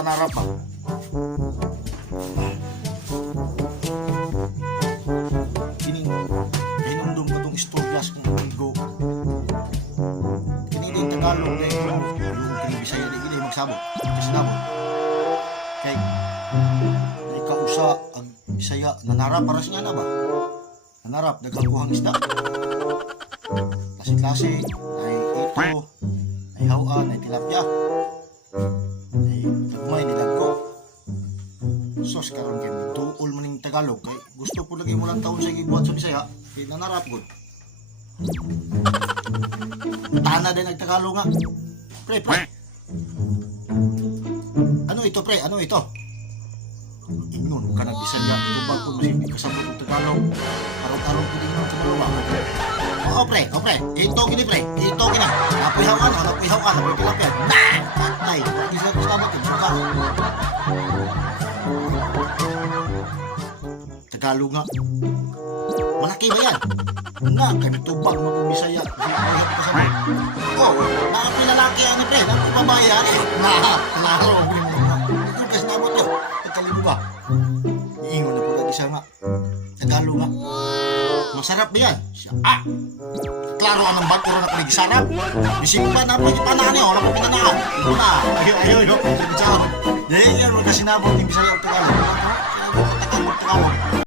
panarap ba? Hinundong ko itong istoryas kung amigo. Kinili yung Tagalog na yung Bisaya na hindi magsabot. Kasi nabot. Kaya, ikausa ang Bisaya, nanarap para siya na ba? Nanarap, nagkakuhang isda. Klase-klase, ay ito, ay hawaan, ay tilapia. Ay tagmay, nilagko. Sos karon kay tuol man ning Tagalog kay gusto ko lagi mo lang taon sa gibuhat sa Bisaya kay nanarap gud. Tana din nagtagalog nga. Pre. Ano ito pre? Ano ito? Ingon ka ng Bisaya, ito ba kung masibig kasabot ng Tagalog? Araw-araw ko din ng Tagalog. O pre. Ito gini pre. Ito gina. Apoy hawan, apoy tilapia. Ay, isa ko sa amat ito ka. Tagalog nga. Malaki ba yan? Na, kami tubag mag-Bisaya. Oh, naapoy lalaki yan pre. Naapoy babae yan eh. Klaro. Ito kasi na mo to. Pagkalibo ba? Iingon na po lagi siya nga. Tagalog nga. Masarap ba yan? Klaro anong bago rin ako nagisarap. Bising pa na pwede pa na ano. Wala ko pinanaan. Ito na. Ayaw. Ciao. Dahil yan, wag na sinabot yung Bisaya o Tagalog. Tagalog.